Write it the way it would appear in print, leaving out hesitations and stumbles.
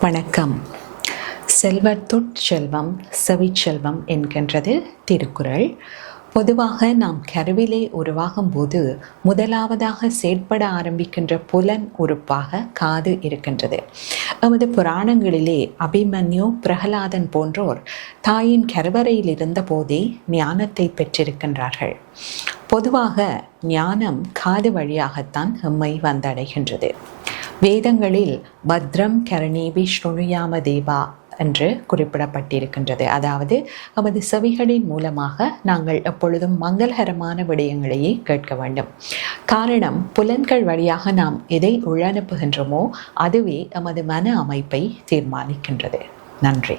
வணக்கம். செல்வத்துட் செல்வம் செவிச்செல்வம் என்கின்றது திருக்குறள். பொதுவாக நாம் கருவிலே உருவாகும் போது முதலாவதாக செயற்பட ஆரம்பிக்கின்ற புலன் உறுப்பாக காது இருக்கின்றது. எமது புராணங்களிலே அபிமன்யு, பிரகலாதன் போன்றோர் தாயின் கருவறையில் இருந்த போதே ஞானத்தை பெற்றிருக்கின்றார்கள். பொதுவாக ஞானம் காது வழியாகத்தான் எம்மை வந்தடைகின்றது. வேதங்களில் பத்ரம் கரணீபி ஸ்ருணுயாம தேவா என்று குறிப்பிடப்பட்டிருக்கின்றது. அதாவது நமது செவிகளின் மூலமாக நாங்கள் எப்பொழுதும் மங்களகரமான விடயங்களையே கேட்க வேண்டும். காரணம், புலன்கள் வழியாக நாம் எதை உள்அனுப்புகின்றோமோ அதுவே எமது மன அமைப்பை தீர்மானிக்கின்றது. நன்றி.